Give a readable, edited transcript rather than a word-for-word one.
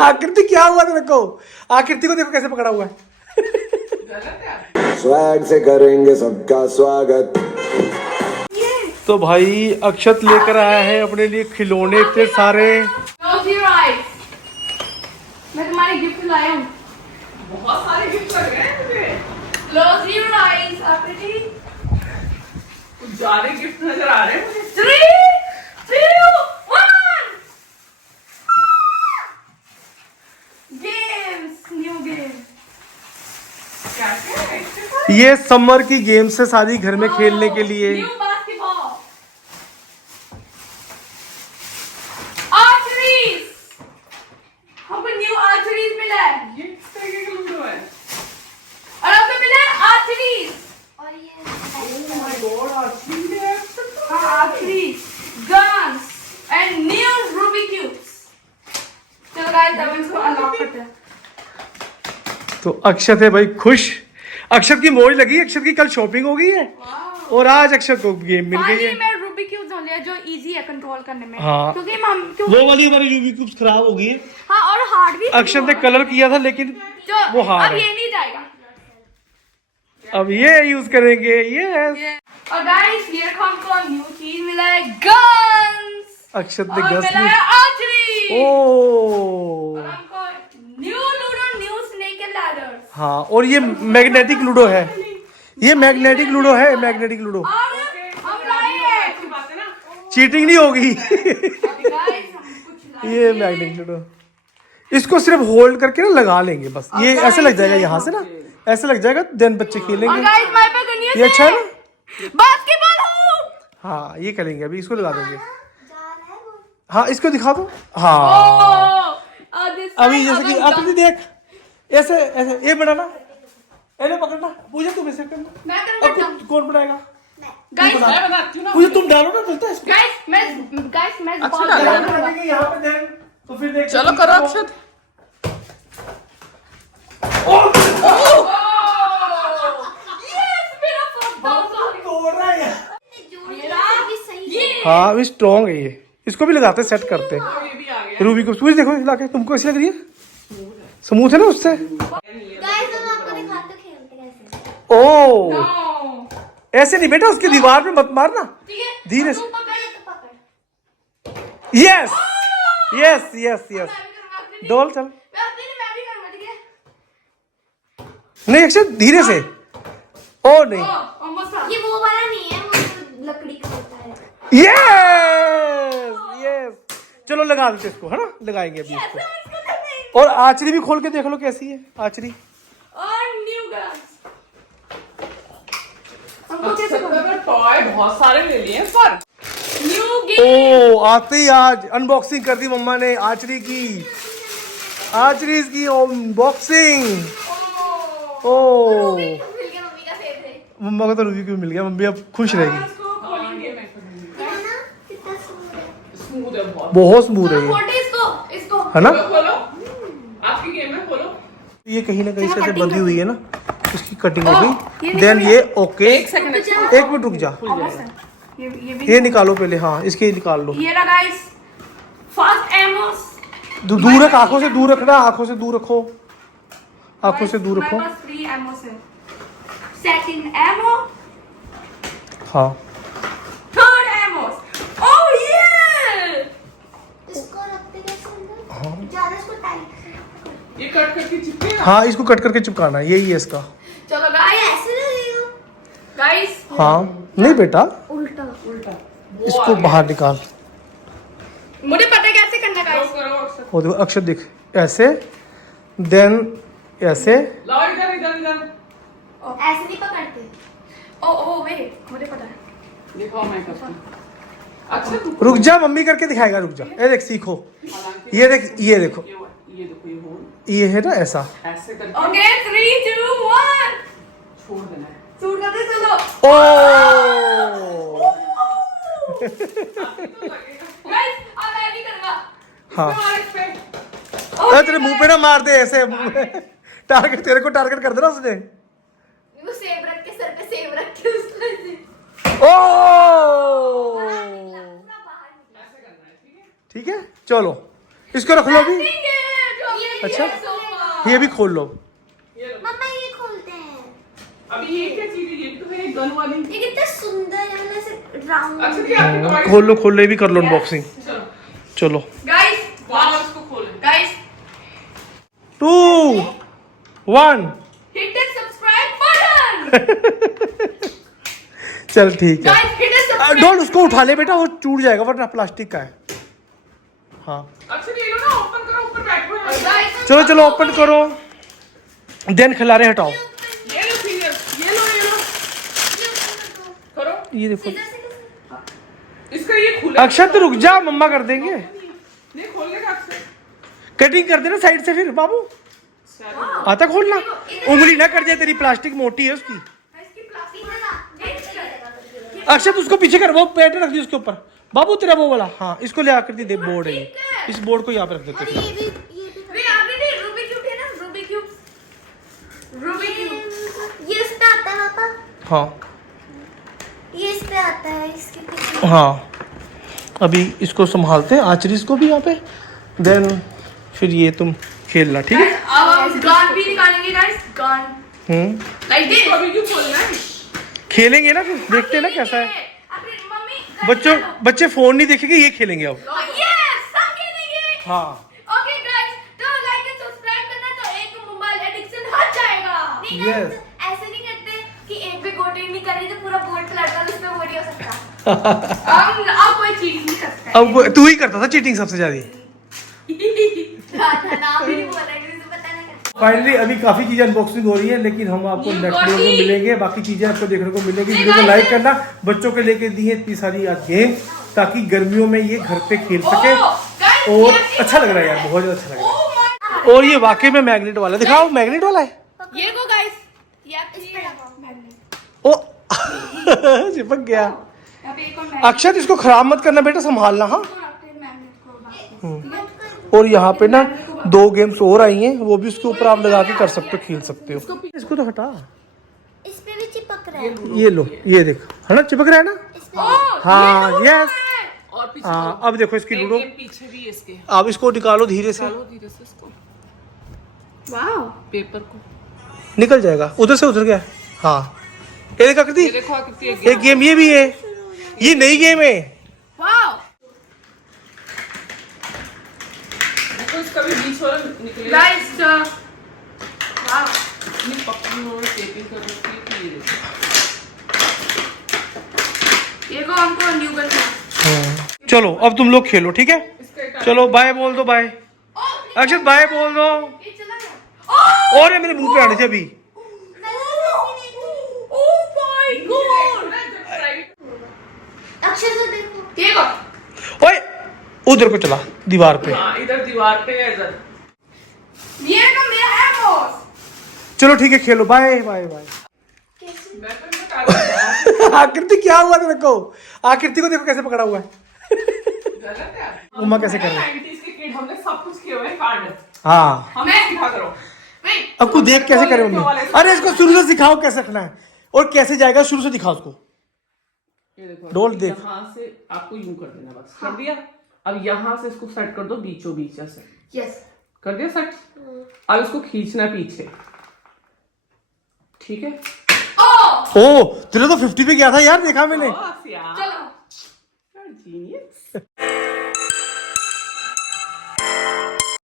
आकृति क्या हुआ तेरे को? आकृति को देखो कैसे पकड़ा हुआ है। स्वैग से करेंगे सबका स्वागत। तो भाई अक्षत लेकर आया है अपने लिए खिलौने इतने सारे। मैं तुम्हारे गिफ्ट लाया हूँ। बहुत सारे गिफ्ट लग रहे हैं मुझे। Close your eyes, आकृति। कुछ ज्यादा गिफ्ट नजर आ रहे हैं मुझे। 3, 2, 1। Games, new games। क्या क्या है? ये समर की गेम्स है सारी घर में खेलने के लिए। New basketball। Archeries। हमको new archeries मिला है। ये किस तरीके का लूडो है? और हमको मिला है archeries। Oh my God, अच्छी है। Archeries, guns and new Rubik's cubes। चलो guys, अब इसको unlock करते हैं। तो अक्षत है भाई खुश। अक्षत की मौज लगी। अक्षत की कल शॉपिंग हो गई है और आज अक्षत को गेम मिल गई है। मैं रूबिक क्यूब्स लिया जो इजी है कंट्रोल करने में। हाँ। क्योंकि वो वाली हमारी यूवी क्यूब्स खराब हो गई है। हाँ और हार्ड भी। अक्षत ने कलर किया था लेकिन जो वो हार्ड अब है। ये नहीं जाएगा। अब ये यूज करेंगे। यस। और गाइस ये हमको न्यू चीज मिला है गन्स। अक्षत ने और गस मिला है आर्चरी। ओ और हमको new ludo new snake and ladders. हाँ और ये मैग्नेटिक लूडो है। ये मैग्नेटिक लूडो है। मैग्नेटिक लूडो और हम लाए हैं। अच्छी बात है ना? चीटिंग नहीं होगी। गाइस हम कुछ लाए ये मैग्नेटिक लूडो इसको सिर्फ होल्ड करके ना लगा लेंगे बस। ये ऐसे लग जाएगा यहाँ से ना ऐसे लग जाएगा देन बच्चे और खेलेंगे। गाइस माय पे गनियस ये अच्छा है ना? Basketball hoop. हाँ ये करेंगे अभी इसको लगा देंगे। हाँ इसको दिखा दो। हाँ अभी जैसे कि आकृति देख ऐसे ऐसे ये बनाना ऐसे पकड़ना। पूजा तुम ऐसे करना। मैं अब करता हूं। कौन बनाएगा? गाइस मैं बनाती हूँ ना। पूजा तुम डालो ना चलता है इसको। गाइस मैं अच्छा बॉल लगा। डाल दूंगा। बनाएंगे यहाँ पे देन तो फिर देख चलो करो अक्षत। यस मेरा फुटबॉल तोड़ रहा है। ये हाँ अभी स्ट्रॉन्ग है ये। इसको भी लगाते सेट करते ये भी आ गया। रूबी को पूछ देखो लाके तुमको ऐसी लग रही है स्मूथ है ना उससे। ओ ऐसे नहीं बेटा उसकी दीवार पे मत मारना ठीक है धीरे से। तू पकड़ तो पकड़। यस यस यस यस डोल चल। मैं भी करूंगा ठीक है। नहीं अक्षर धीरे से। ओ नहीं ऑलमोस्ट ये वो वाला नहीं है, वो लकड़ी का होता है। यस यस चलो लगा देते इसको है ना। लगाएंगे अभी इसको। और आचरी भी खोल के देख लो कैसी है आचरी। और न्यू गन्स हमको अच्छा, कैसे करना टॉय बहुत सारे ले लिए हैं पर न्यू गेम। ओ आते ही आज अनबॉक्सिंग कर दी मम्मा ने आचरी की। आचरी की अनबॉक्सिंग। ओ मिल गया मम्मी का फेवरेट। मम्मा को तो रूबी क्यूब मिल गया। मम्मी अब खुश रहेगी। इसको खोलेंगे मैं करूंगी। है ना, कितना स्मूथ है। स्मूथ है बहुत। बहुत स्मूथ है ये फोटो इसको है ना। खोलो आपकी गेम है खोलो। ये कहीं ना कहीं से ऐसे बंधी हुई है ना इसकी कटिंग हो ये गई। निकल देन ये ओके एक सेकंड एक मिनट रुक जा। ये भी ये निकालो पहले। हाँ इसके निकाल लो। ये रहा गाइस फर्स्ट एमोस। दूर रख आंखों से दूर रखना। आंखों से दूर रखो। आंखों से दूर रखो। मेरे पास 3 एमोस है। सेकंड एमो हाँ थर्ड एमोस। ओह ये इसको रखते कैसे अंदर? ज्यादा इसको टाइट से। ये कट करके चिपके ना। हाँ इसको कट करके चिपकाना है। यही है इसका। चलो ये गाइस ऐसे लगेगा। गाइस हाँ नहीं बेटा उल्टा। इसको बाहर निकाल। मुझे पता है कैसे करना गाइस। करो अक्षत। वो देखो अक्षर दिख ऐसे देन ऐसे। लाओ इधर इधर इधर। ऐसे नहीं पकड़ते। ओ वेट मुझे पता है। दिखाओ मैं करती हूँ। अच्छा तू रुक जा मम्मी करके दिखाएगा। रुक जा ये देख सीखो। ये देख ये देखो ये देखो ये होल ये है ना ऐसा। ऐसे करके ओके 3 2 1 छोड़ देना है। शूट करते चलो। ओ गाइस अब मैं भी करूंगा। हाँ और इस पे अरे तेरे मुंह पे ना मार दे ऐसे। टारगेट तेरे को टारगेट कर देना उसने। वो सेब रख के सर पे सेब रख के उसमें से ओ पूरा बाहर निकला। ठीक है चलो इसको रख लो अभी। अच्छा। अच्छा ये भी खोल लो। मम्मा ये खोलते हैं। अभी ये क्या चीज है? ये भी तो है गन वाली। ये कितना सुंदर है, मतलब ऐसे राउंड। अच्छा ठीक है, आपकी कमाई। खोल लो, ये भी कर लो अनबॉक्सिंग। चलो चलो गाइस वाह, इसको खोलें। Guys 2 1 hit the subscribe button. चल ठीक है। Guys hit the subscribe. Don't उसको उठा ले बेटा, वो टूट जाएगा वरना प्लास्टिक का है। हाँ अच्छा ये लो ना, ओपन करो, ऊपर बैठो यहाँ। चलो चलो ओपन करो, देन खिलारे हटाओ। ये लो सीरियल, ये लो करो। ये देखो इसका ये खुला। अक्षत रुक जा, मम्मा कर देंगे। नहीं खोलने का अक्षर। कटिंग कर देना साइड से फिर बाबू। आता खोलना, उंगली ना कर जाए तेरी, प्लास्टिक मोटी है उसकी। अक्षत उसको पीछे कर, वो पैटर्न रख दी उसके ऊपर बाबू, तेरा वो वाला। हाँ इसको ले आकर दे, बोर्ड है ये, इस बोर्ड को यहाँ पे रख देते और हैं। ये भी वे आगे नहीं रूबिक क्यूब है ना, रूबिक क्यूब ये इस पे आता है पापा। हाँ ये इस पे आता है, इसके पीछे। हाँ अभी इसको संभालते हैं, आचरीज को भी यहाँ पे, देन फिर ये तुम खेलना, ठीक है। अब हम गन भी निकालेंगे गाइस, गन लाइक दिस। अभी क्यों खोलना है? खेलेंगे ना, फिर देखते हैं ना कैसा है। अपनी मम्मी बच्चे फोन नहीं देखेंगे, ये खेलेंगे अब। यस सब खेलेंगे। हाँ ओके गाइस, तो लाइक एंड सब्सक्राइब करना, तो एक मोबाइल एडिक्शन हट जाएगा। नहीं Yes. guys, ऐसे नहीं करते कि एक भी गोटी नहीं करी तो पूरा बोर्ड लड़का उस पे बोर्ड हो सकता। अब कोई चीज नहीं कर सकता। अब तू ही करता था चीटिंग सबसे ज्यादा। नाम भी नहीं बोला है, किसी को पता नहीं है। फाइनली अभी काफी चीजें अनबॉक्सिंग हो रही है, लेकिन हम आपको ये नेक्स्ट वीडियो में बॉडी। मिलेंगे, बाकी चीजें आपको देखने को मिलेगी। वीडियो को लाइक करना, बच्चों के लेके दी है इतनी सारी आज गेम, ताकि गर्मियों में ये घर पे खेल सके। और अच्छा लग रहा है यार, बहुत ज्यादा अच्छा लग रहा है। और ये वाकई में मैग्नेट वाला, दिखाओ मैग्नेट वाला है। ये को गाइस, ये आप इस पे लगाओ। मैग्नेट। ओ चिपक गया। यहाँ पे एक और मैग्नेट। अक्षत इसको खराब मत करना बेटा, संभालना। हाँ मैग्नेट को बाहर। और यहाँ पे ना 2 गेम्स और आई हैं, वो भी उसके ऊपर आप लगा के कर सकते हो, खेल सकते हो। इसको तो हटा, इस पे भी चिपक रहा है। ये लो, ये देख, है ना चिपक रहा है ना। इस पे हाँ यस। और पीछे हाँ अब देखो इसकी लूडो, गेम पीछे भी है इसके। अब इसको निकालो धीरे से, चलो धीरे से इसको, वाओ पेपर को। निकल जाएगा। उधर से उधर गया। हाँ ये देखा कर दी, ये देखो कितनी एक गेम ये भी है, ये नई गेम है। वाओ देखो इसका भी बीच वाला निकलेगा। गाइस, वाओ इतनी पक्की उन्होंने टेपिंग कर रखी है कि ये देखो। ये को हमको न्यू करना। चलो अब तुम लोग खेलो, ठीक है। इसका एक चलो बाय बोल दो, बाय अक्षत, बाय बोल दो। ये चला गया। और ये मेरे मुंह पे आने थे अभी। Oh my God. अक्षय से देखो। ये को ओए उधर को चला, दीवार पे। हाँ इधर दीवार पे है इधर। ये तो मेरा है बॉस। चलो ठीक है, खेलो, बाय बाय बाय। मैं तो इनको काट आकृति क्या हुआ तेरे को? आकृति को देखो कैसे पकड़ा हुआ है। गलत है। मम्मा कैसे कर रहे हैं? 90s के किड हमने सब कुछ किया हुआ है कांड। हाँ हमें सिखा करो। वेट, अब को देख कैसे करे मम्मी। अरे इसको शुरू से सिखाओ कैसे रखना है और कैसे जाएगा, शुरू से दिखाओ उसको। ये देखो डोल देख। यहाँ से आपको यूं कर देना, बस कर दिया। अब यहाँ से इसको सेट कर दो बीचों बीच ऐसे। यस कर दिया सेट। अब इसको खींचना पीछे, ठीक है। ओ तेरे तो 50 पे गया था यार, देखा मैंने। बस यार। चलो जीनियस।